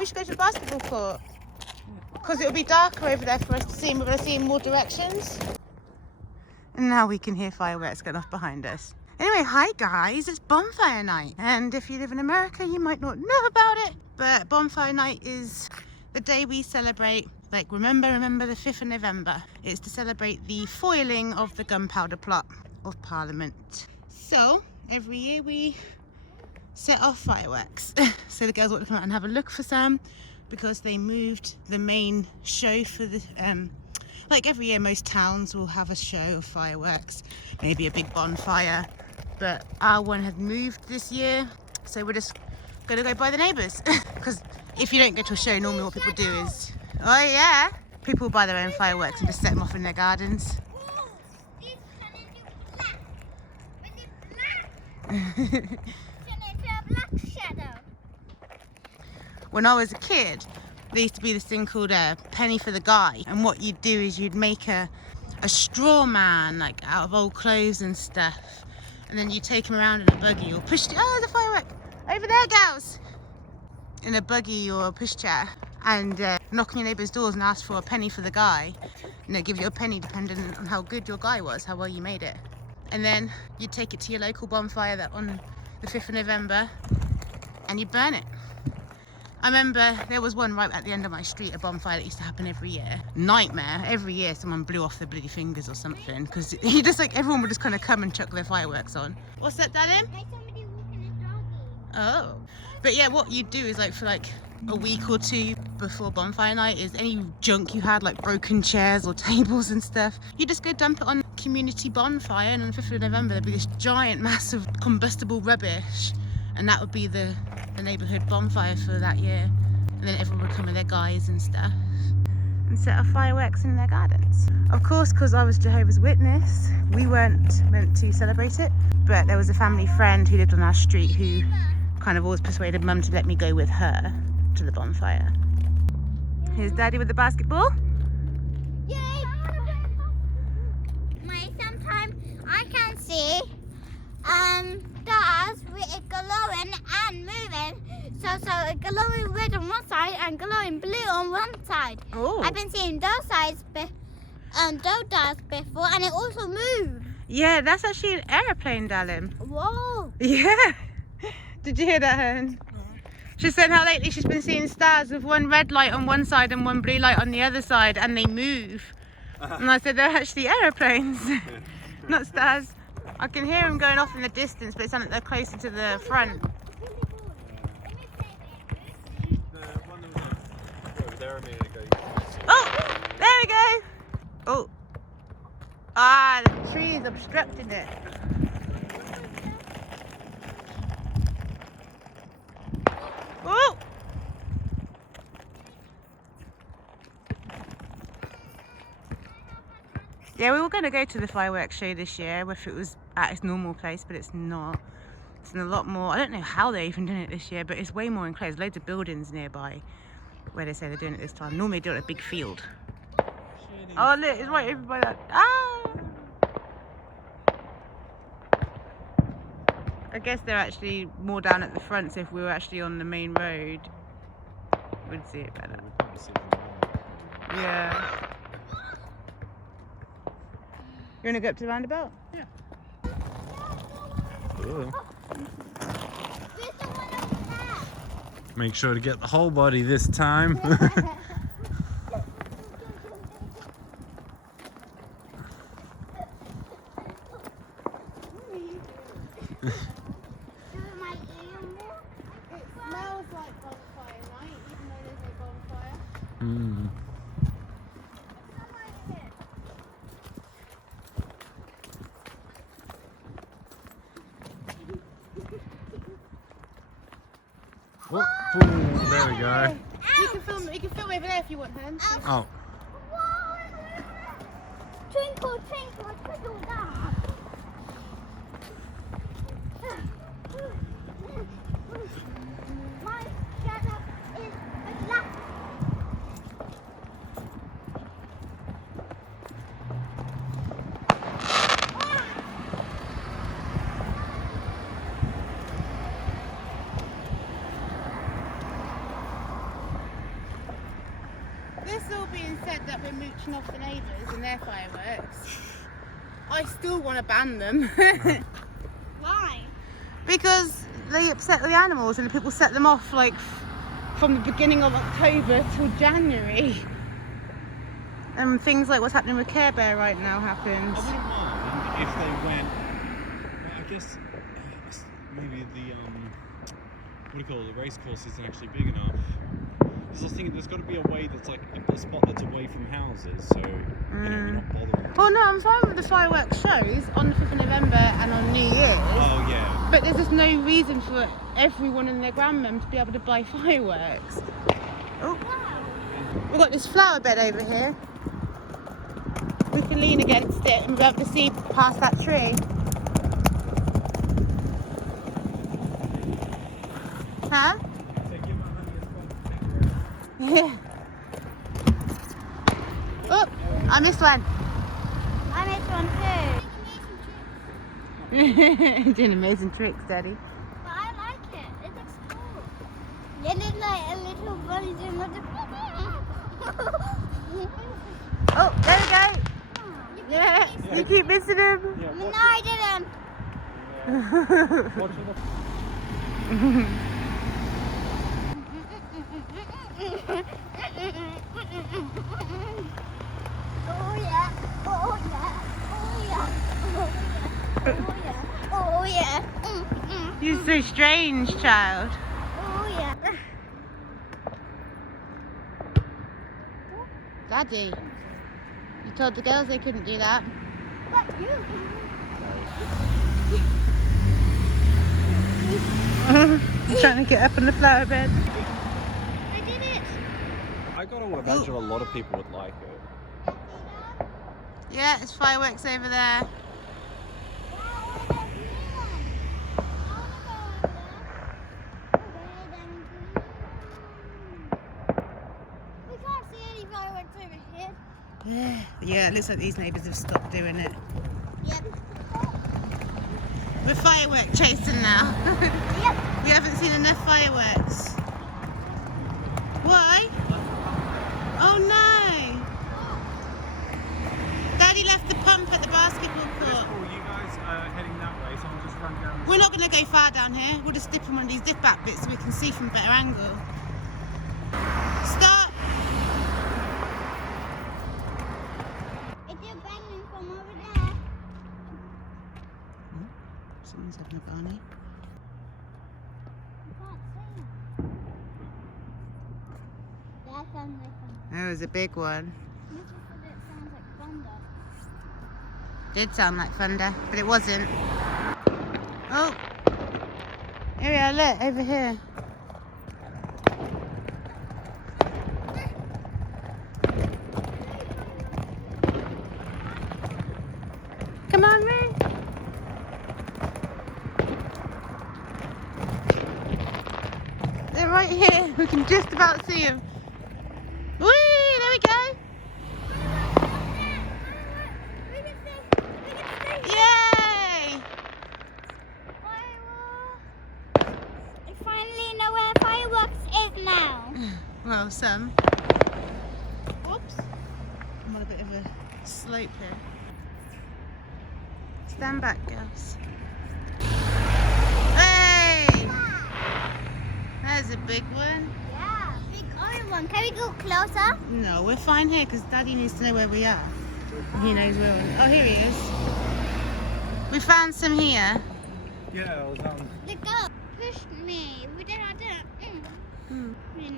We should go to the basketball court. Because it'll be darker over there for us to see and we're going to see in more directions. And now we can hear fireworks going off behind us. Anyway, hi guys, it's Bonfire Night. And if you live in America, you might not know about it. But Bonfire Night is the day we celebrate, like remember the 5th of November. It's to celebrate the foiling of the gunpowder plot of Parliament. So, every year we set off fireworks. So the girls want to come out and have a look for some because they moved the main show for the, like every year most towns will have a show of fireworks, maybe a big bonfire, but our one had moved this year, so we're just gonna go by the neighbours. Because if you don't go to a show, normally what people do is, oh yeah, people buy their own fireworks and just set them off in their gardens. When I was a kid, there used to be this thing called a penny for the guy, and what you'd do is you'd make a straw man, like out of old clothes and stuff, and then you take him around in a buggy or push. Oh, there's a firework over there, gals! In a buggy or a pushchair, and knock on your neighbours' doors and ask for a penny for the guy, and they'll give you a penny depending on how good your guy was, how well you made it. And then you take it to your local bonfire that on the 5th of November, and you burn it. I remember there was one right at the end of my street, a bonfire that used to happen every year. Nightmare. Every year someone blew off their bloody fingers or something, because you just like everyone would just kind of come and chuck their fireworks on. What's that, darling? Like somebody walking a doggy. Oh. But yeah, what you do is like for like a week or two before bonfire night is any junk you had, like broken chairs or tables and stuff, you just go dump it on community bonfire, and on the 5th of November there'd be this giant mass of combustible rubbish, and that would be the neighbourhood bonfire for that year. And then everyone would come with their guys and stuff and set off fireworks in their gardens. Of course, because I was Jehovah's Witness, we weren't meant to celebrate it, but there was a family friend who lived on our street who kind of always persuaded Mum to let me go with her to the bonfire. Here's Daddy with the basketball. Yay! Sometimes I can see stars with glowing and moving. So glowing red on one side and glowing blue on one side. Oh. I've been seeing those sides those stars before, and it also moves. Yeah, that's actually an aeroplane, darling. Whoa! Yeah. Did you hear that, Helen? She said how lately she's been seeing stars with one red light on one side and one blue light on the other side, and they move. And I said they're actually aeroplanes, not stars. I can hear them going off in the distance, but it sounds like they're closer to the front. Oh, there we go. Oh, the tree is obstructing it. Oh! Yeah, we were going to go to the fireworks show this year if it was at its normal place, but it's not. It's in a lot more. I don't know how they're even doing it this year, but it's way more enclosed. Loads of buildings nearby where they say they're doing it this time. Normally they do it at a big field. Oh look, it's right over by that. Ah! I guess they're actually more down at the front, so if we were actually on the main road, we'd see it better. Yeah. You want to go up to the roundabout? Yeah. Cool. Make sure to get the whole body this time. Oh, there we go. You can film over there if you want, Hen. Oh. Twinkle, twinkle, twinkle, star. My shadow is black. being said that we're mooching off the neighbours and their fireworks, I still want to ban them. Why? Because they upset the animals and the people set them off like from the beginning of October till January. And things like what's happening with Care Bear right now happens. I wouldn't mind if they went. Well, I guess maybe the what do you call it? The race course isn't actually big enough. Because I was thinking there's got to be a way that's like a spot that's away from houses, so you know you're not bothering. Well, no, I'm fine with the fireworks shows on the 5th of November and on New Year's. Oh yeah. But there's just no reason for everyone and their grandmum to be able to buy fireworks. Oh, we've got this flower bed over here. We can lean against it and we'll be able to see past that tree. Huh? Yeah. Oh, I missed one. I missed one too. Doing amazing tricks, Daddy. But I like it. It looks cool. It looks like a little bunny doing what Oh, there we go. Yeah, you keep missing him. No, I didn't. Oh yeah, oh yeah, oh yeah, oh yeah, oh yeah, oh yeah. You're so strange, child. Oh yeah. Daddy, you told the girls they couldn't do that. But you. I'm trying to get up on the flower bed. I did it. I got to imagine a lot of people would like it. Yeah, it's fireworks over there. We can't see any fireworks over here. Yeah, it looks like these neighbours have stopped doing it. Yep. We're firework chasing now. Yep. We haven't seen enough fireworks. Why? Oh no! Daddy left the pump at the basketball court. You guys are heading that way, so I'll just run down. We're not going to go far down here. We'll just dip in one of these dip back bits so we can see from a better angle. Stop! It's a banging from over there. Someone's having a Barney. You can't see them. That sounds like thunder. That was a big one. You just said it sounds like thunder. Did sound like thunder, but it wasn't. Oh! Here we are, look, over here. Come on, Ray. They're right here. We can just about see them. Whee! There we go. Yay! I finally know where fireworks is now. Well, some. Whoops. I'm on a bit of a slope here. Stand back, girls. Hey! There's a big one. Yeah, big orange one. Can we go closer? No, we're fine here because Daddy needs to know where we are. He knows where we are. Oh, here he is. We found some here. Yeah, I was down. The girl pushed me. We did not do it.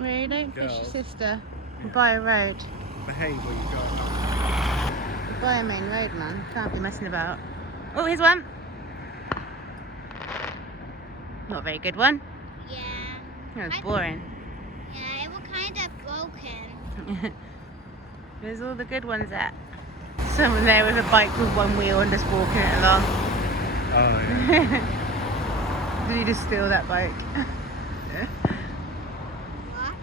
Really? Don't push your Girls. sister. We're by a road. Behave where you go. We're by a main road, man. Can't be messing about. Oh, here's one. Not a very good one. Yeah. That was boring. Yeah, it was kind of broken. There's all the good ones at. Someone there with a bike with one wheel and just walking it along. Oh yeah. Did he just steal that bike? What?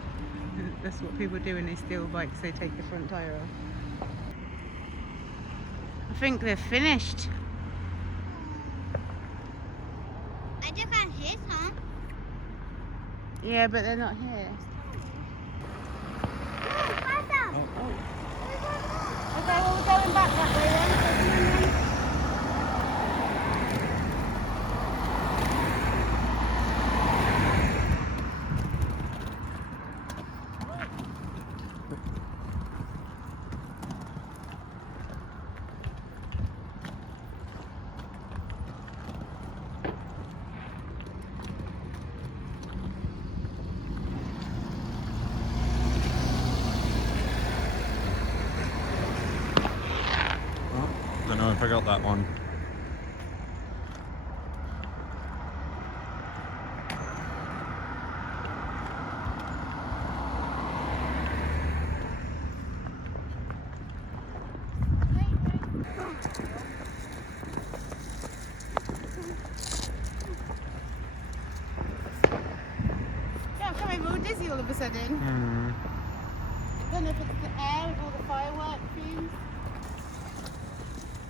That's what people do when they steal bikes, they take the front tyre off. I think they're finished. I just found his, huh? Yeah, but they're not here. Oh, Okay, well we're going back that way then. So come on then. Don't know if I got that one. Yeah, I'm coming all dizzy all of a sudden. I don't know if it's the air with all the firework fumes.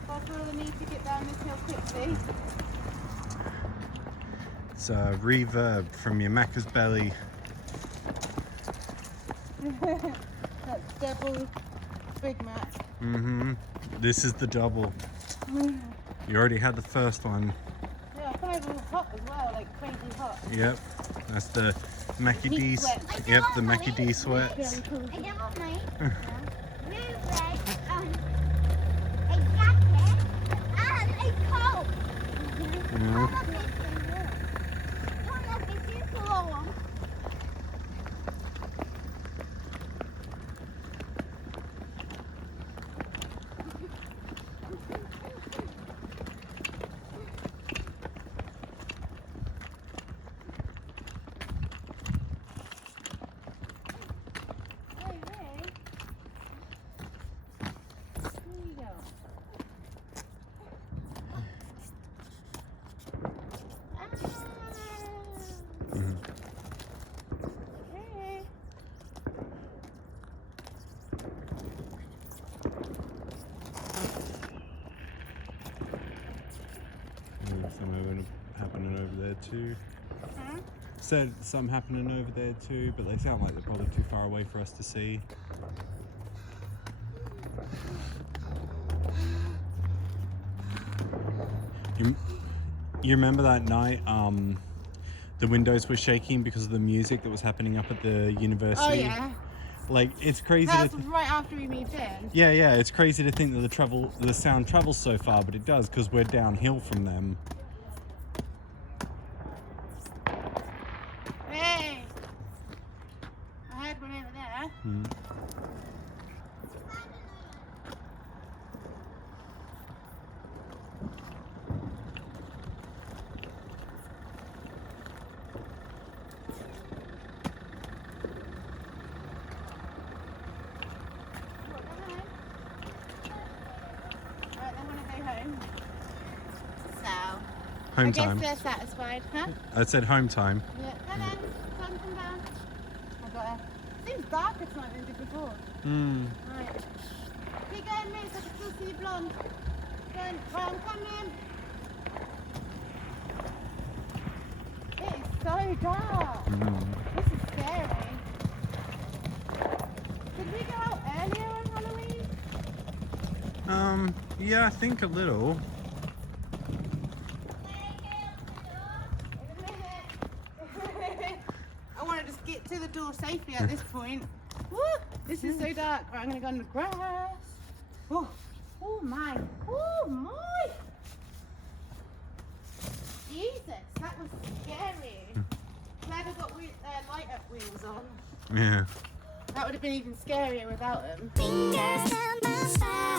But I feel the need to get down this hill quickly. It's a reverb from your Macca's belly. That's double Big Mac. This is the double. You already had the first one. Yeah, I come over all hot as well, like crazy hot. Yep. That's the Mackie Meat D. sweats. Yep, the Mackie D sweats. I don't want my blue red, a jacket and a coat. Yeah. Don't let me too long. Something happening over there too. Said something happening over there too, but they sound like they're probably too far away for us to see. You remember that night the windows were shaking because of the music that was happening up at the university? Oh yeah. Like, it's crazy That to was right after we moved in. yeah, it's crazy to think that the sound travels so far, but it does because we're downhill from them. Hey! I heard one over there. Right, they want to go home. So, Home I guess time. they're satisfied, huh? I said home time. Yeah, come in. Come down. I got her. Seems darker tonight than it did before. Right. Keep going, miss. I can still see you blonde. Going, Ron, come in. It is so dark. This is scary. Did we go out earlier on Halloween? Yeah, I think a little. I want to just get to the door safely at this point. Woo! This is so dark. Right, I'm going to go in the grass. Oh, oh my. Oh my. Jesus, that was scary. Glad I got light up wheels on. Yeah. That would have been even scarier without them. Fingers down my spine.